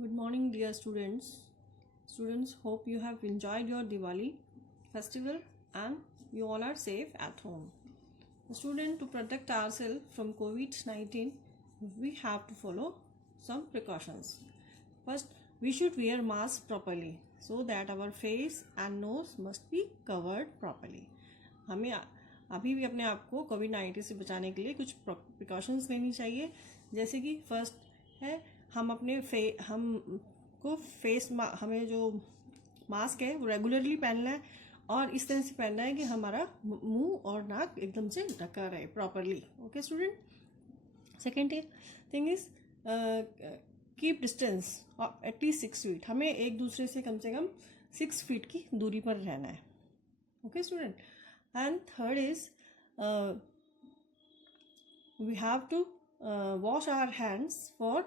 Good morning, dear students. Students, hope you have enjoyed your Diwali festival and you all are safe at home. Student, to protect ourselves from COVID-19, we have to follow some precautions. First, we should wear mask properly so that our face and nose must be covered properly. हमें अभी भी अपने आप को कोविड-19 से बचाने के लिए कुछ प्रिकॉशंस लेनी चाहिए, जैसे कि फर्स्ट है हम हमें जो मास्क है वो रेगुलरली पहनना है और इस तरह से पहनना है कि हमारा मुंह और नाक एकदम से ढका रहे properly. Okay student. Second thing is keep distance at least 6 feet. हमें एक दूसरे से कम 6 फीट की दूरी पर रहना है. Okay student. And third is we have to wash our hands for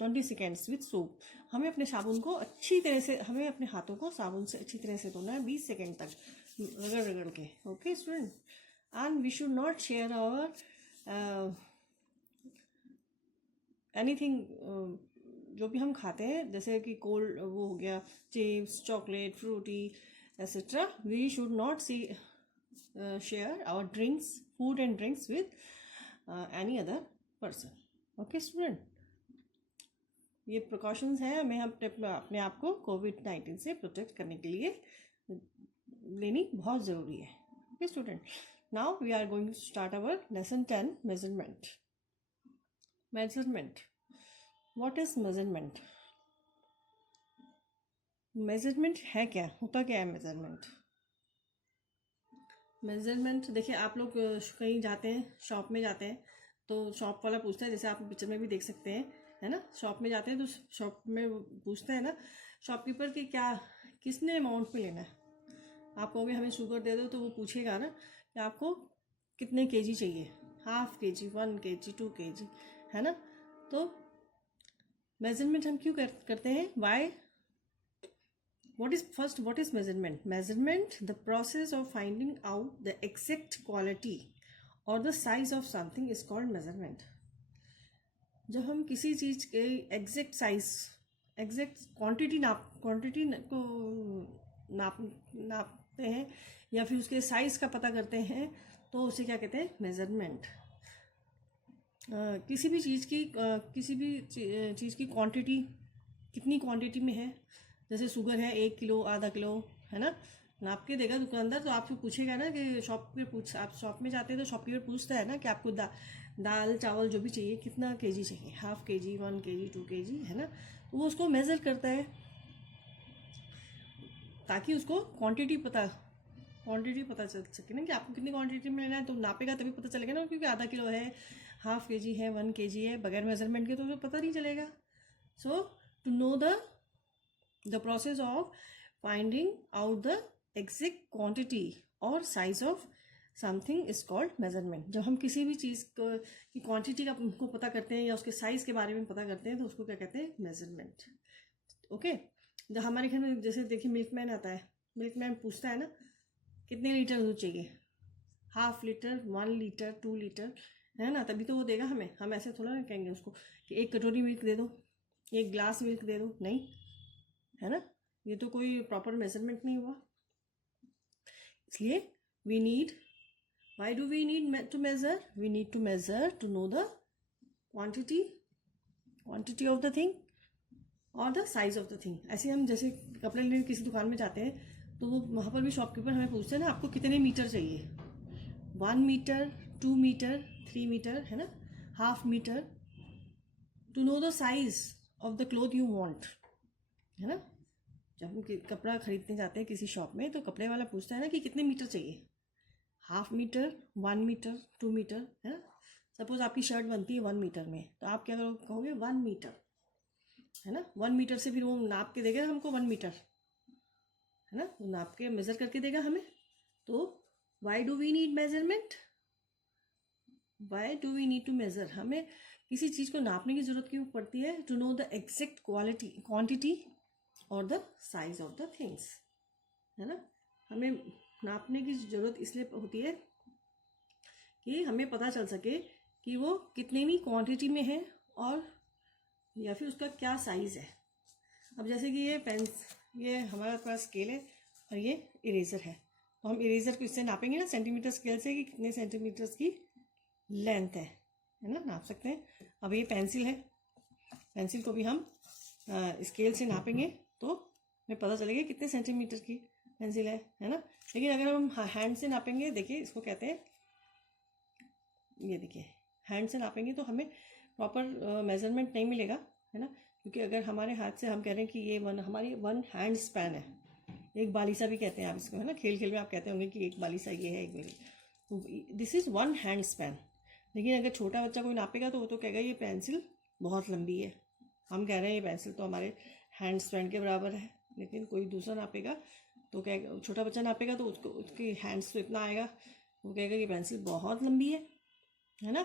20 seconds with soap. हमें अपने साबुन को हमें अपने हाथों को साबुन से अच्छी तरह से धोना है 20 सेकेंड तक रगड़ के. Okay student. And we should not share our anything जो भी हम खाते हैं, जैसे कि कोल्ड वो हो गया chips, chocolate, Frooti etcetera. We should not share our drinks, food and drinks with any other person. Okay student. ये प्रिकॉशंस हैं हमें अपने आप को कोविड-19 से प्रोटेक्ट करने के लिए लेनी बहुत ज़रूरी है. Okay student. Now we are going to start our lesson 10 measurement. Measurement. What is measurement? Measurement है क्या? होता क्या है मेजरमेंट? मेजरमेंट देखिए, आप लोग कहीं जाते हैं, शॉप में जाते हैं तो शॉप वाला पूछता है, जैसे आप पिक्चर में भी देख सकते हैं, है ना. शॉप में जाते हैं तो शॉप में पूछते हैं ना शॉपकीपर कि क्या किसने अमाउंट में लेना है. आप कहोगे हमें शुगर दे दो तो वो पूछेगा ना कि आपको कितने केजी चाहिए, ½ kg, 1 kg, 2 kg, है ना. तो मेजरमेंट हम क्यों करते हैं? Y? what is measurement? Measurement, the process of finding out the exact quality or the size of something is called measurement. जब हम किसी चीज़ के एग्जैक्ट साइज, एग्जैक्ट क्वांटिटी को नापते हैं या फिर उसके साइज़ का पता करते हैं तो उसे क्या कहते हैं? मेजरमेंट. किसी भी चीज़ की क्वांटिटी कितनी क्वांटिटी में है, जैसे शुगर है 1 किलो, ½ किलो, है ना. नाप के देगा दुकानदार तो आपसे पूछेगा ना कि आप शॉप में जाते हैं तो शॉपकीपर पूछता है ना कि आपको दाल चावल जो भी चाहिए कितना केजी चाहिए, ½ kg, 1 kg, 2 kg, है ना. तो वो उसको मेज़र करता है ताकि उसको क्वांटिटी पता चल सके ना कि आपको कितनी क्वांटिटी में लेना है. तो नापेगा तभी पता चलेगा ना, क्योंकि ½ किलो है, ½ kg है, 1 kg है, बगैर मेजरमेंट के तो पता नहीं चलेगा. So to know the process of finding out the exact quantity और size of something is called measurement. जब हम किसी भी चीज़ की क्वांटिटी को पता करते हैं या उसके साइज़ के बारे में पता करते हैं तो उसको क्या कहते हैं? मेजरमेंट. ओके. जब हमारे घर में जैसे देखिए मिल्कमैन आता है, मिल्कमैन पूछता है ना कितने लीटर दूध चाहिए, ½ लीटर, 1 लीटर, 2 लीटर, है ना. तभी तो वो देगा हमें. हम ऐसे थोड़ा ना कहेंगे उसको कि 1 कटोरी मिल्क दे दो, 1 ग्लास मिल्क दे दो, नहीं, है ना. ये तो कोई प्रॉपर मेजरमेंट नहीं हुआ. इसलिए why do we need to measure? We need to measure to know the quantity of the thing और the size of the thing. ऐसे हम जैसे कपड़े लेने किसी दुकान में जाते हैं तो वो वहाँ पर भी शॉपकीपर हमें पूछते हैं ना आपको कितने मीटर चाहिए, 1 मीटर, 2 मीटर, 3 मीटर, है ना, ½ metre. To know the size of the cloth you want, है ना. जब हम कपड़ा खरीदने जाते हैं किसी शॉप में तो कपड़े वाला पूछता है ना कि कितने मीटर चाहिए, ½ मीटर, 1 मीटर, 2 मीटर, है ना. सपोज आपकी शर्ट बनती है 1 मीटर में तो आप क्या कहोगे? 1 मीटर, है ना. 1 मीटर से फिर वो नाप के देगा हमको 1 मीटर, है ना. वो नाप के मेज़र करके देगा हमें. तो why do we need measurement? Why do we need to measure? हमें किसी चीज़ को नापने की ज़रूरत क्यों पड़ती है? To know the exact quantity और the size of the things, है ना. हमें नापने की ज़रूरत इसलिए होती है कि हमें पता चल सके कि वो कितने भी क्वांटिटी में है और या फिर उसका क्या साइज़ है। अब जैसे कि ये हमारे पास स्केल है और ये इरेज़र है, तो हम इरेज़र को इससे नापेंगे ना सेंटीमीटर स्केल से कि कितने सेंटीमीटर्स की लेंथ है ना, नाप सकते हैं। अब ये पेंसिल है, पेंसिल को भी हम स्केल से नापेंगे तो हमें पता चलेगा कितने सेंटीमीटर की पेंसिल है ना। लेकिन अगर हम हैंड से नापेंगे, देखिए इसको कहते हैं, ये देखिए हैंड से नापेंगे तो हमें प्रॉपर मेजरमेंट नहीं मिलेगा, है ना। क्योंकि अगर हमारे हाथ से हम कह रहे हैं कि ये हमारी 1 हैंड स्पैन है, एक बालिसा भी कहते हैं आप इसको, है ना। खेल खेल में आप कहते होंगे कि एक बालिसा ये है, एक मेरी, तो दिस इज़ 1 हैंड स्पैन। लेकिन अगर छोटा बच्चा कोई नापेगा तो वो तो कहेगा ये पेंसिल बहुत लंबी है। हम कह रहे हैं ये पेंसिल तो हमारे हैंड स्पैन के बराबर है, लेकिन कोई दूसरा नापेगा तो कहेगा, छोटा बच्चा नापेगा तो उसको उसकी हैंड्स तो इतना आएगा, वो कहेगा ये पेंसिल बहुत लंबी है ना।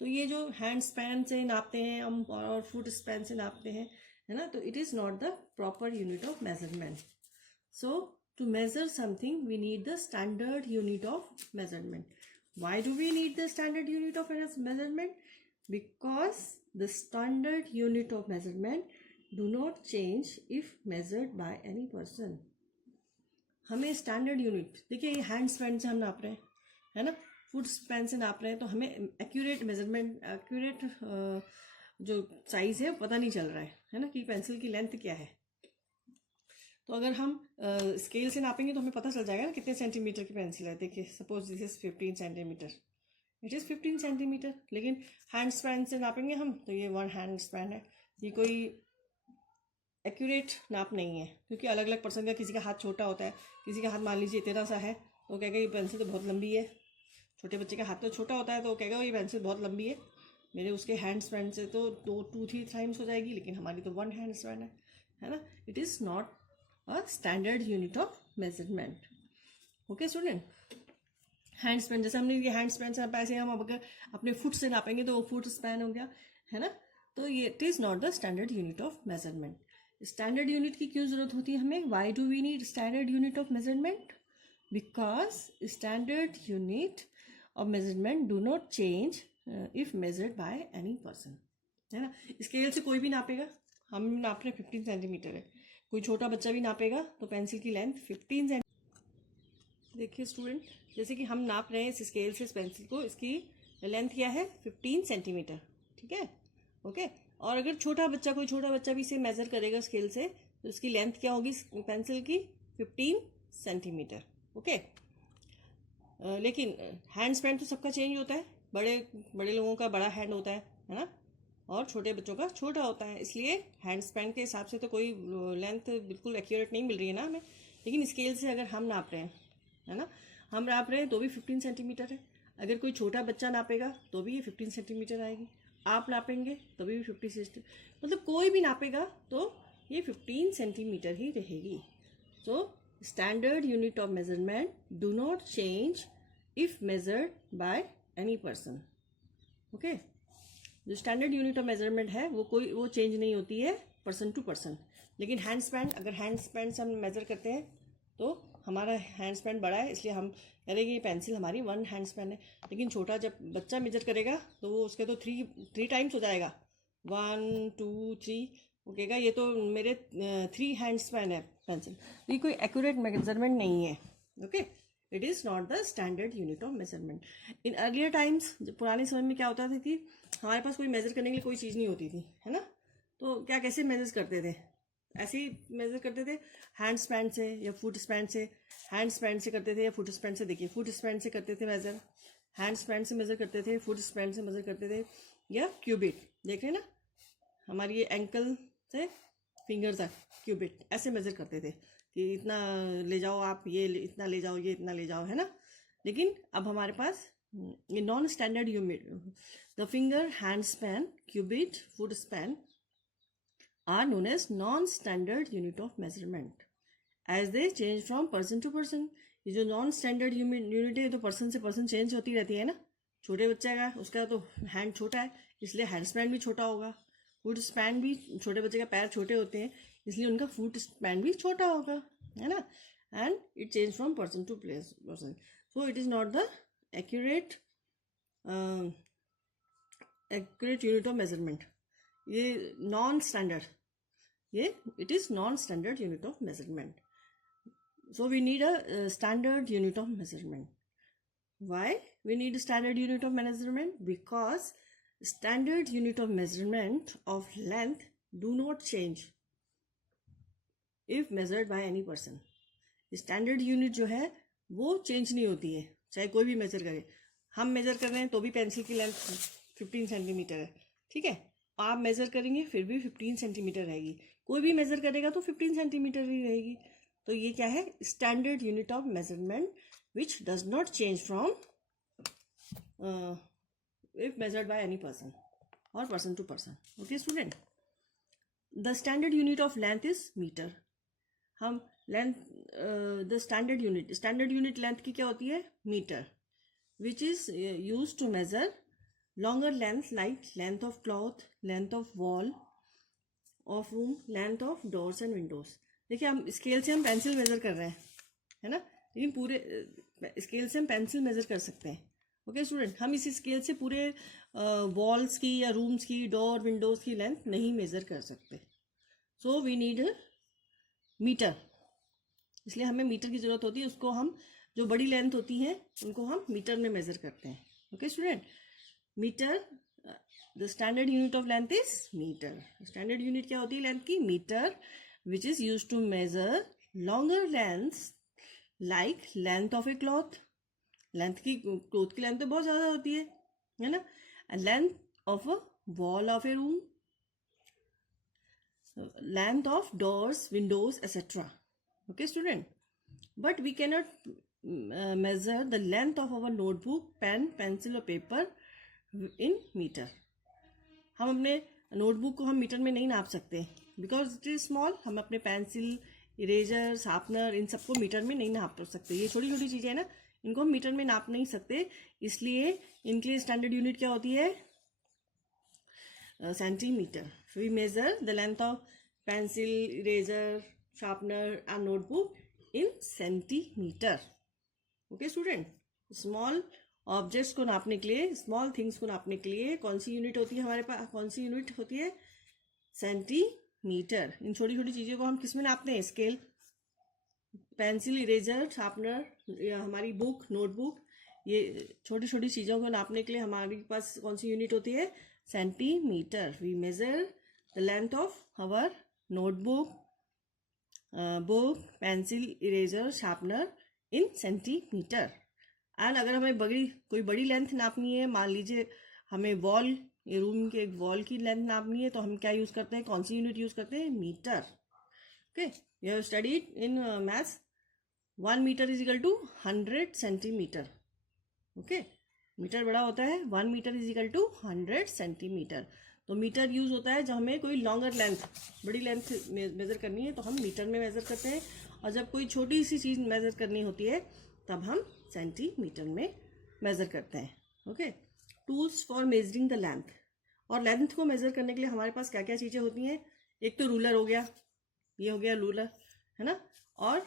तो ये जो हैंड स्पैन से नापते हैं हम और फुट स्पैन से नापते हैं, है ना, तो it is not the proper unit of measurement. So to measure something, we need the standard unit of measurement. Why do we need the standard unit of measurement? Because the standard unit of measurement do not change if measured by any person. हमें standard unit, देखिए ये hand span से हम नाप रहे हैं, है ना, फुट स्पैन से नाप रहे हैं, तो हमें एक्यूरेट मेजरमेंट, एक्यूरेट जो साइज़ है पता नहीं चल रहा है ना, कि पेंसिल की लेंथ क्या है। तो अगर हम स्केल से नापेंगे तो हमें पता चल जाएगा ना कितने सेंटीमीटर की पेंसिल है। देखिए suppose this is 15 centimetre, it is 15 centimetre. लेकिन हैंड स्पैन से नापेंगे हम तो ये 1 हैंड स्पैन है। ये कोई एक्यूरेट नाप नहीं है, क्योंकि अलग अलग पर्सन का, किसी का हाथ छोटा होता है, किसी का हाथ मान लीजिए इतना सा है तो कहेगा ये पेंसिल तो बहुत लंबी है। छोटे बच्चे का हाथ तो छोटा होता है तो कहेगा ये पेंसिल बहुत लंबी है, मेरे उसके हैंड स्पैन से तो 2-3 टाइम्स हो जाएगी, लेकिन हमारी तो 1 हैंड स्पैन है ना। It is not a standard unit of measurement. Okay student, hand span, जैसे हमने ये हैंड स्पैन से नापा, ऐसे हम अगर अपने फुट से नापेंगे तो वो फुट स्पैन हो गया, है ना। तो ये it is not the standard unit of measurement. Standard unit की क्यों जरूरत होती है हमें? Why do we need standard unit of measurement? Because standard unit of measurement do not change if measured by any person, है ना। Scale से कोई भी नापेगा, हम नाप रहे 15 सेंटीमीटर है, कोई छोटा बच्चा भी नापेगा तो पेंसिल की लेंथ 15 सेंटीमीटर। देखिए स्टूडेंट, जैसे कि हम नाप रहे हैं इस स्केल से इस पेंसिल को, इसकी लेंथ क्या है 15 सेंटीमीटर, ठीक है, ओके। और अगर कोई छोटा बच्चा भी इसे मेज़र करेगा स्केल से तो इसकी लेंथ क्या होगी पेंसिल की 15 सेंटीमीटर, ओके। लेकिन हैंड स्पैन तो सबका चेंज होता है, बड़े लोगों का बड़ा हैंड होता है ना, और छोटे बच्चों का छोटा होता है, इसलिए हैंड स्पैन के हिसाब से तो कोई लेंथ बिल्कुल एक्यूरेट नहीं मिल रही है ना हमें। लेकिन स्केल से अगर हम नाप रहे हैं, है ना, हम नाप रहे हैं तो भी 15 सेंटीमीटर है। अगर कोई छोटा बच्चा नापेगा तो भी ये 15 सेंटीमीटर आएगी, आप नापेंगे तो भी 50 सेंटीमीटर, मतलब कोई भी नापेगा तो ये 15 सेंटीमीटर ही रहेगी। So standard unit of measurement do not change if measured by any person, okay. जो स्टैंडर्ड यूनिट ऑफ मेजरमेंट है वो चेंज नहीं होती है पर्सन टू पर्सन। लेकिन हैंड स्पैन, अगर हैंड स्पैन से हम मेज़र करते हैं तो हमारा हैंड स्पैन बड़ा है, इसलिए हम कह रहे हैं कि ये पेंसिल हमारी 1 हैंड स्पैन है। लेकिन छोटा जब बच्चा मेजर करेगा तो वो उसके तो 3 टाइम्स हो जाएगा, 1 2 3, वो कहेगा ये तो मेरे 3 हैंड स्पैन है पेंसिल। तो ये कोई एक्यूरेट मेजरमेंट नहीं है, okay. It is not the standard unit of measurement. In earlier times, पुराने समय में क्या होता था कि हमारे पास कोई मेज़र करने के लिए कोई चीज़ नहीं होती थी, है ना, तो कैसे मेजर करते थे? ऐसे ही मेज़र करते थे हैंड स्पैन से या फुट स्पैन से। हैंड स्पैन से करते थे या फुट स्पैन से, देखिए फुट स्पैन से करते थे मेज़र, हैंड स्पैन से मेज़र करते थे, फुट स्पैन से मेज़र करते थे, या क्यूबिट, देख रहे ना, हमारी ये एंकल से फिंगर तक क्यूबिट ऐसे मेज़र करते थे कि इतना ले जाओ आप, ये इतना ले जाओ, ये इतना ले जाओ, है ना। लेकिन अब हमारे पास ये non standard unit, the finger, hand span, cubit, foot span are known as non-standard unit of measurement as they change from person to person. ये जो नॉन स्टैंडर्ड यूनिट है तो पर्सन से पर्सन चेंज होती रहती है ना। छोटे बच्चे का, उसका तो हैंड छोटा है इसलिए हैंड स्पैन भी छोटा होगा, फुट स्पैन भी, छोटे बच्चे का पैर छोटे होते हैं इसलिए उनका फुट स्पैन भी छोटा होगा, है ना। And it change from person to person, so it is not the accurate unit of measurement. ये नॉन स्टैंडर्ड, ये it is non standard unit of measurement. So we need a standard unit of measurement. Why we need a standard unit of measurement? Because standard unit of measurement of length do not change if measured by any person. Standard unit जो है वो change नहीं होती है, चाहे कोई भी major करे. हम मेजर कर रहे हैं तो भी पेंसिल की लेंथ 15 सेंटीमीटर है, ठीक है. आप मेजर करेंगे फिर भी 15 सेंटीमीटर रहेगी. कोई भी मेजर करेगा तो 15 सेंटीमीटर ही रहेगी. तो ये क्या है? Standard unit of measurement which does not change from if measured by any person और person to person. Okay student, the standard unit of length is metre. हम length the standard unit length की क्या होती है? Metre. Which is use to measure longer length like length of cloth, length of wall of room, length of doors and windows. देखिए हम scale से हम pencil major कर रहे हैं, है ना, लेकिन पूरे स्केल से हम पेंसिल मेजर कर सकते हैं. ओके स्टूडेंट, हम इसी स्केल से पूरे वॉल्स की या रूम्स की, डोर विंडोज की लेंथ नहीं मेजर कर सकते. So we need metre. इसलिए हमें मीटर की जरूरत होती है. उसको हम जो बड़ी लेंथ होती है उनको हम मीटर में मेजर करते हैं. Okay student, metre, the standard unit of length is metre. Standard unit क्या होती है लेंथ की? Metre. Which is used to measure longer lengths like length of a cloth. Length की, cloth की length तो बहुत ज़्यादा होती है ना. And length of a wall of a room, length of doors, windows, etc. Okay student, but we cannot measure the length of our notebook, pen, pencil or paper in meter. हम अपने notebook को हम metre में नहीं नाप सकते because it is small. हम अपने पेंसिल, इरेजर, शार्पनर, इन सबको मीटर में नहीं नाप सकते. ये छोटी छोटी चीज़ें हैं ना, इनको हम मीटर में नाप नहीं सकते. इसलिए इनके लिए स्टैंडर्ड यूनिट क्या होती है? Centimetre. We measure the length of pencil, eraser, sharpener and notebook in centimetre. Okay student, small objects को नापने के लिए, स्मॉल थिंग्स को नापने के लिए कौन सी यूनिट होती है हमारे पास? कौन सी यूनिट होती है? सेंटीमीटर. इन छोटी छोटी चीज़ों को हम किस में नापते हैं? स्केल, पेंसिल, इरेजर, शार्पनर, या हमारी बुक, नोटबुक, ये छोटी छोटी चीज़ों को नापने के लिए हमारे पास कौन सी यूनिट होती है? Centimetre. We measure the length of our notebook, book, pencil, eraser, sharpener in centimetre. And अगर हमें कोई बड़ी लेंथ नापनी है, मान लीजिए हमें वॉल, ये रूम के वॉल की लेंथ नापनी है, तो हम क्या यूज़ करते हैं? कौन सी यूनिट यूज़ करते हैं? Metre. Okay, you have studied in maths 1 metre is equal to 100 centimetre. Okay, metre बड़ा होता है, 1 metre is equal to 100 centimetre. तो मीटर यूज़ होता है जब हमें कोई लॉन्गर लेंथ, बड़ी लेंथ मेज़र करनी है तो हम मीटर में मेज़र करते हैं. और जब कोई छोटी सी चीज़ मेज़र करनी होती है तब हम सेंटीमीटर में मेज़र करते हैं. Okay, tools for measuring the length. और लेंथ को मेज़र करने के लिए हमारे पास क्या क्या चीज़ें होती हैं? एक तो रूलर हो गया, ये हो गया रूलर, है ना. और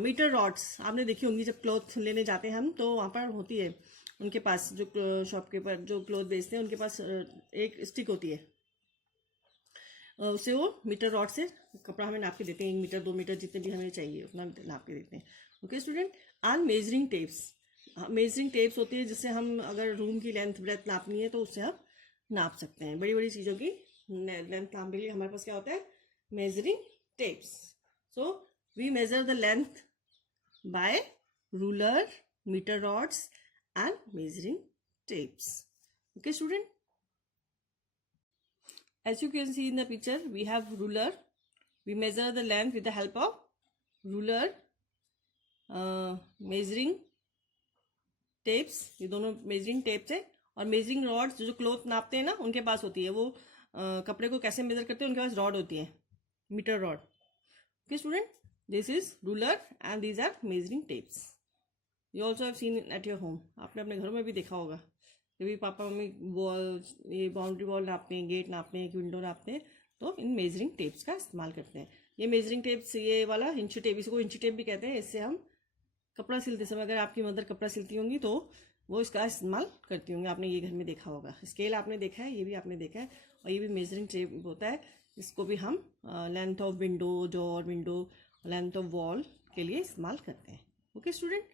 मीटर रॉड्स आपने देखी होंगी, जब क्लॉथ लेने जाते हैं हम तो वहाँ पर होती है उनके पास, जो शॉपकीपर जो क्लॉथ बेचते हैं उनके पास एक स्टिक होती है, उससे वो मीटर रॉड से कपड़ा हमें नाप के देते हैं. 1 मीटर 2 मीटर जितने भी हमें चाहिए उतना नाप के देते हैं. Okay student, and measuring tapes. Measuring tapes होती है जिससे हम अगर रूम की लेंथ ब्रेथ नापनी है तो उससे हम नाप सकते हैं. बड़ी बड़ी चीज़ों की लेंथ नापने के लिए हमारे पास क्या होता है? Measuring tapes. So we measure the length by ruler, metre rods and measuring tapes. Okay student, as you can see in the picture, we have ruler. We measure the length with the help of ruler, measuring tapes. ये दोनों measuring tapes है. और measuring rods जो cloth नापते हैं ना उनके पास होती है. वो कपड़े को कैसे मेजर करते हैं? उनके पास रॉड होती है, metre rod. Okay student, this is ruler and these are measuring tapes. You also have seen at your home. आपने अपने घर में भी देखा होगा, कभी पापा मम्मी वॉल, ये बाउंड्री वॉल नापते हैं, गेट नापते हैं, विंडो नापते हैं, तो इन मेजरिंग टेप्स का इस्तेमाल करते हैं. ये मेजरिंग टेप्स, ये वाला इंची टेप, इसको इंची टेप भी कहते हैं. इससे हम कपड़ा सिलते समय, अगर आपकी मदर कपड़ा सिलती होंगी तो वो इसका इस्तेमाल करती होंगी। आपने ये घर में देखा होगा, स्केल आपने देखा है, ये भी आपने देखा है, और ये भी मेजरिंग टेप होता है। इसको भी हम length of window, door, window, length of wall के लिए इस्तेमाल करते हैं। Okay student,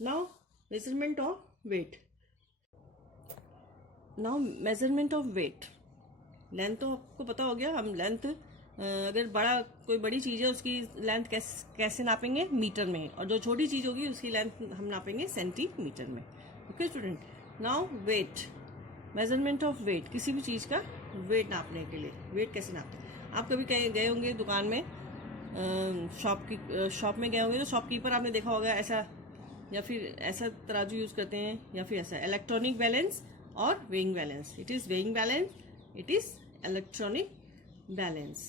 now measurement of weight. Now measurement of weight. Length तो आपको पता हो गया, हम लेंथ अगर कोई बड़ी चीज़ है उसकी लेंथ कैसे नापेंगे, मीटर में, और जो छोटी चीज़ होगी उसकी लेंथ हम नापेंगे सेंटीमीटर में। Okay student, now weight, measurement of weight, किसी भी चीज़ का वेट नापने के लिए। वेट कैसे नापते हैं? आप कभी कहीं गए होंगे दुकान में, शॉप में गए होंगे, तो शॉपकीपर आपने देखा होगा ऐसा, या फिर ऐसा तराजू यूज़ करते हैं, या फिर ऐसा इलेक्ट्रॉनिक बैलेंस और weighing balance. It is weighing balance, it is electronic balance.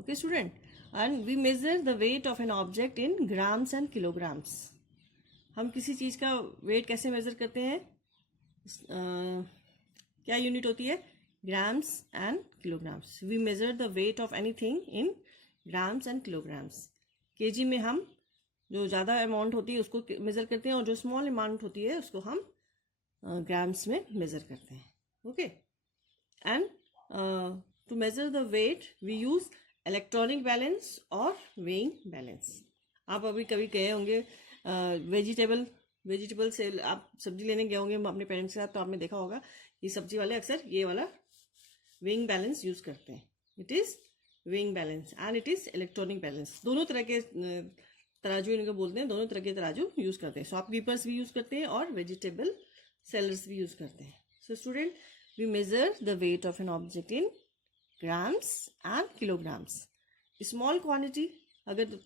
Okay student, and we measure the weight of an object in grams and kilograms. हम किसी चीज़ का वेट कैसे मेजर करते हैं? क्या यूनिट होती है? Grams and kilograms. We measure the weight of anything in grams and kilograms. KG में हम जो ज़्यादा अमाउंट होती है उसको मेज़र करते हैं, और जो स्मॉल अमाउंट होती है उसको हम ग्राम्स में मेज़र करते हैं। Okay, and to measure the weight we use electronic balance और weighing balance. आप अभी कभी गए होंगे वेजिटेबल से आप सब्जी लेने गए होंगे अपने पेरेंट्स के साथ, तो आपने देखा होगा कि सब्जी वाले अक्सर ये वाला weighing balance यूज़ करते हैं। It is weighing balance and it is electronic balance. दोनों तरह के तराजू इनको बोलते हैं, दोनों तरह के तराजू यूज़ करते हैं। शॉपकीपर्स भी यूज़ करते हैं और वेजिटेबल सेलर्स भी यूज़ करते हैं। So student, we measure the weight of an object in grams and kilograms. Small quantity, अगर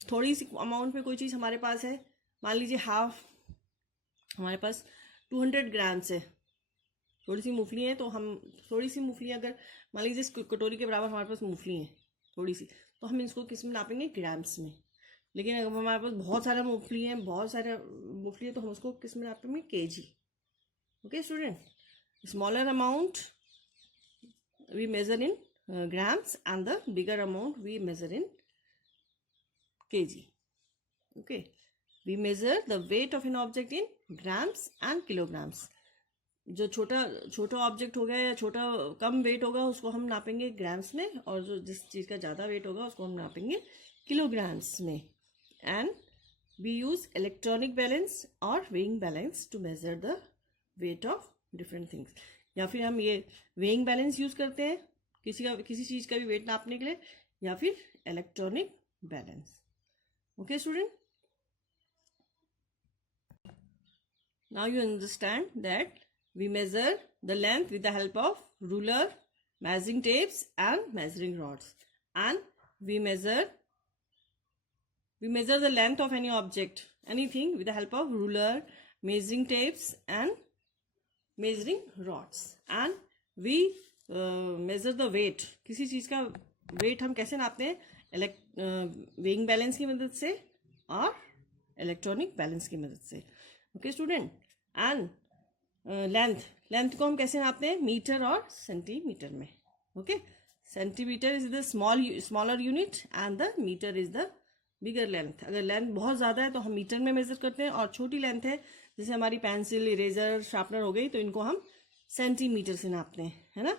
थोड़ी सी अमाउंट में कोई चीज़ हमारे पास है, मान लीजिए हमारे पास 200 ग्राम्स है, थोड़ी सी मूंगफली है, तो हम थोड़ी सी मूंगफली अगर मान लीजिए इस कटोरी के बराबर हमारे पास मूंगफली है थोड़ी सी, तो हम इसको किस में नापेंगे? ग्राम्स में। लेकिन अगर हमारे पास बहुत सारा मूंगफली है, तो हम उसको किस में नापेंगे? KG. Okay student, smaller amount we measure in grams and the bigger amount we measure in kg. Okay, we measure the weight of an object in grams and kilograms. जो छोटा ऑब्जेक्ट होगा या कम वेट होगा उसको हम नापेंगे grams में, और जो जिस चीज़ का ज़्यादा वेट होगा उसको हम नापेंगे किलोग्राम्स में। And we use electronic balance और weighing balance to measure the weight of different things. या फिर हम ये वेइंग बैलेंस यूज़ करते हैं किसी चीज़ का भी वेट नापने के लिए, या फिर electronic balance. Okay student, now you understand that we measure the length with the help of ruler, measuring tapes and measuring rods, and we measure the length of any object, anything with the help of ruler, measuring tapes and measuring rods, and we measure the weight. किसी चीज़ का wait हम कैसे नापते हैं? Weighing balance की मदद से और इलेक्ट्रॉनिक बैलेंस की मदद से। ओके स्टूडेंट, एंड लेंथ को हम कैसे नापते हैं? मीटर और सेंटीमीटर में। Okay, centimetre is the smaller unit and the metre is the bigger length. अगर लेंथ बहुत ज़्यादा है तो हम मीटर में मेजर करते हैं, और छोटी लेंथ है जैसे हमारी पेंसिल, इरेजर, शार्पनर हो गई, तो इनको हम सेंटीमीटर से नापते हैं, है ना।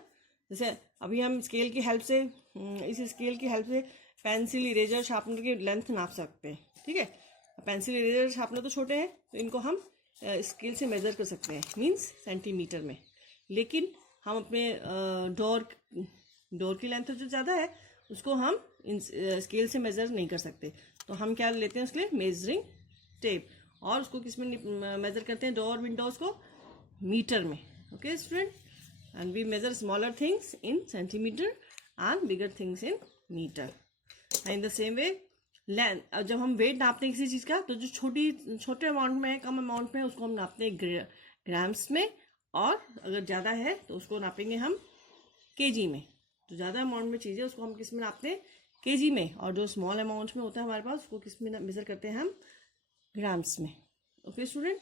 जैसे अभी हम इस स्केल की हेल्प से पेंसिल, इरेजर, शार्पनर की लेंथ नाप सकते हैं। ठीक है, पेंसिल, इरेजर, शार्पनर तो छोटे हैं, तो इनको हम स्केल से मेजर कर सकते हैं, मीन्स सेंटीमीटर में। लेकिन हम अपने डोर की लेंथ जो ज़्यादा है उसको हम स्केल से मेजर नहीं कर सकते, तो हम क्या लेते हैं उसके लिए? मेजरिंग टेप, और उसको किस में मेजर करते हैं? डोर, विंडोज को मीटर में। Okay student, and we measure smaller things in centimetre and bigger things in metre. In the same way length, जब हम वेट नापते हैं किसी चीज़ का, तो जो छोटे अमाउंट में है, कम अमाउंट में, उसको हम नापते हैं ग्राम्स में, और अगर ज़्यादा है तो उसको नापेंगे हम केजी में। जो ज़्यादा अमाउंट में चीज़ है उसको हम किस में नापते हैं? केजी में। और जो स्मॉल अमाउंट में होता है हमारे पास उसको किस में मेजर करते हैं हम? ग्राम्स में। Okay student,